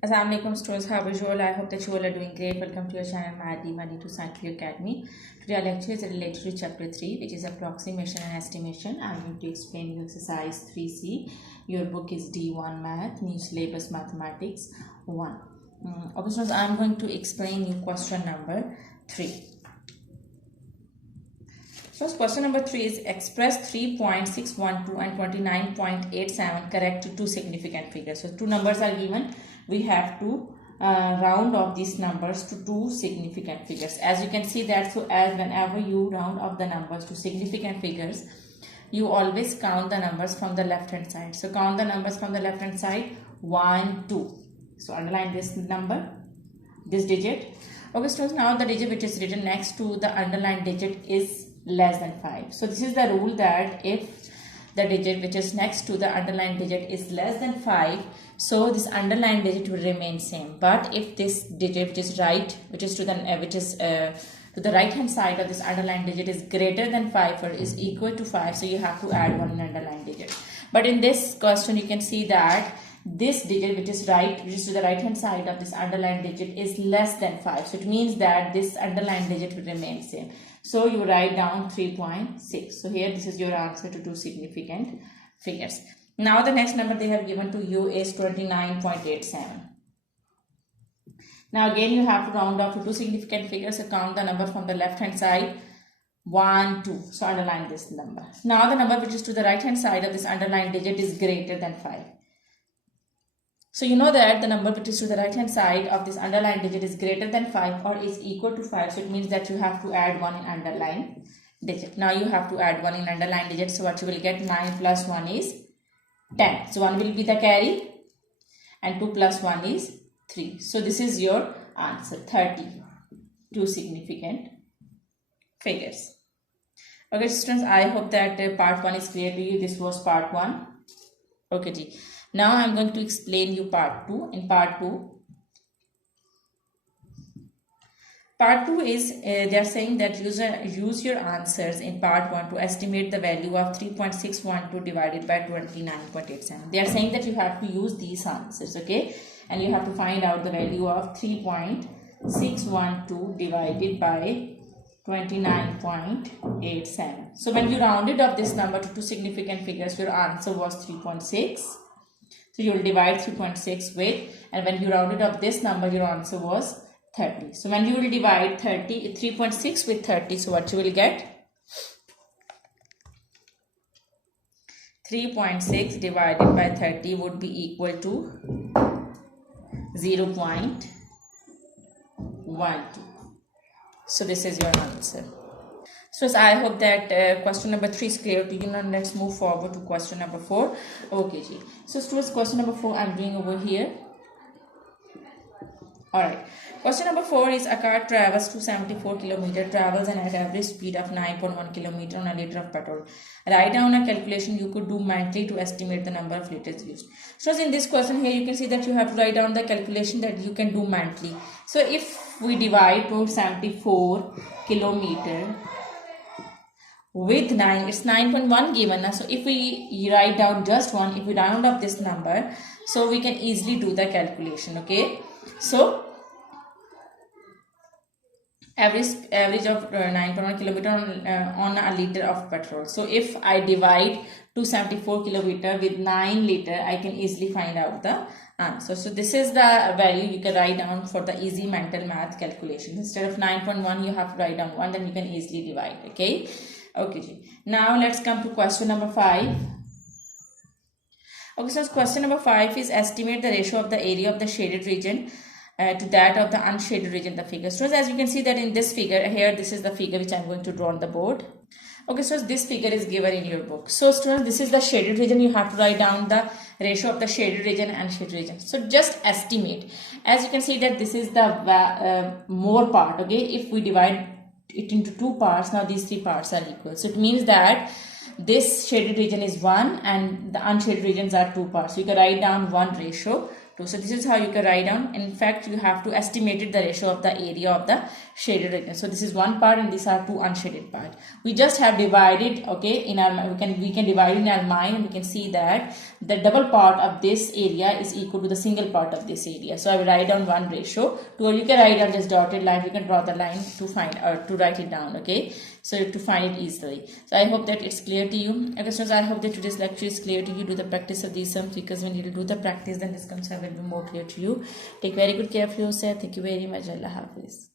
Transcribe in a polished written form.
Assalamualaikum students, how are you all? I hope that you all are doing great. Welcome to your channel Madi to Scientific Academy. Today our lecture is related to chapter 3, which is approximation and estimation. I'm going to explain you exercise 3C. Your book is D1 Math, New Syllabus Mathematics 1. Okay students, I'm going to explain you question number 3. So question number 3 is express 3.612 and 29.87 correct to two significant figures. So two numbers are given. We have to round off these numbers to two significant figures. As you can see that, so as whenever you round off the numbers to significant figures, you always count the numbers from the left hand side. So count the numbers from the left hand side 1, 2. So underline this number, this digit. Okay students, now the digit which is written next to the underlined digit is less than 5. So this is the rule that if the digit which is next to the underlined digit is less than 5, so this underlined digit will remain same. But if this digit which is right, which is to the right hand side of this underlined digit is greater than 5 or is equal to 5, so you have to add one underlined digit. But in this question you can see that this digit which is to the right hand side of this underlined digit is less than 5. So it means that this underlined digit will remain same. So you write down 3.6. So here this is your answer to two significant figures. Now the next number they have given to you is 29.87. Now again you have to round off to two significant figures. So count the number from the left hand side 1, 2. So underline this number. Now the number which is to the right hand side of this underlined digit is greater than 5. So you know that the number which is to the right hand side of this underlined digit is greater than 5 or is equal to 5. So it means that you have to add 1 in underlined digit. Now you have to add 1 in underlined digit. So what you will get, 9 plus 1 is 10. So 1 will be the carry and 2 plus 1 is 3. So this is your answer, 30. Two significant figures. Okay students, I hope that part 1 is clear to you. This was part 1. Okay ji. Now I am going to explain you part 2. In part 2 is they are saying that use your answers in part 1 to estimate the value of 3.612 divided by 29.87. They are saying that you have to use these answers, okay, and you have to find out the value of 3.612 divided by 29.87. So when you rounded up this number to two significant figures, your answer was 3.6. So you will divide 3.6 with, and when you rounded up this number, your answer was 30. So when you will divide 3.6 with 30, so what you will get? 3.6 divided by 30 would be equal to 0.12. So this is your answer. So I hope that question number 3 is clear to you. Now let's move forward to question number 4. Okay ji. So students, question number 4 I'm doing over here. Alright. Question number 4 is a car travels 274 km, travels at an average speed of 9.1 km on a liter of petrol. Write down a calculation you could do mentally to estimate the number of liters used. So in this question here you can see that you have to write down the calculation that you can do mentally. So if we divide 274 km with 9, it's 9.1 given. So if we write down just 1, if we round up this number, so we can easily do the calculation, okay. So average of 9.1 kilometer on a liter of petrol. So if I divide 274 kilometer with 9 liter, I can easily find out the answer. So this is the value you can write down for the easy mental math calculation. Instead of 9.1, you have to write down 1, then you can easily divide, okay. Okay, now let's come to question number 5. Okay, so question number 5 is estimate the ratio of the area of the shaded region to that of the unshaded region, the figure. So as you can see that in this figure here, this is the figure which I'm going to draw on the board. Okay, so this figure is given in your book. So students, this is the shaded region. You have to write down the ratio of the shaded region and unshaded region. So just estimate. As you can see that this is the more part, okay. If we divide it into two parts, now these three parts are equal. So it means that this shaded region is 1 and the unshaded regions are 2 parts. So you can write down 1 ratio 2. So this is how you can write down. In fact, you have to estimate the ratio of the area of the shaded region. So this is one part and these are two unshaded part. We just have divided, okay, in our we can divide in our mind, and we can see that the double part of this area is equal to the single part of this area. So I will write down one ratio to, or you can write down just dotted line. You can draw the line to find or to write it down, okay, so to find it easily. So I hope that it's clear to you. Okay, students, I hope that today's lecture is clear to you. Do the practice of these sums, because when you do the practice, then this concept will be more clear to you. Take very good care of yourself. Thank you very much. Allah Hafiz.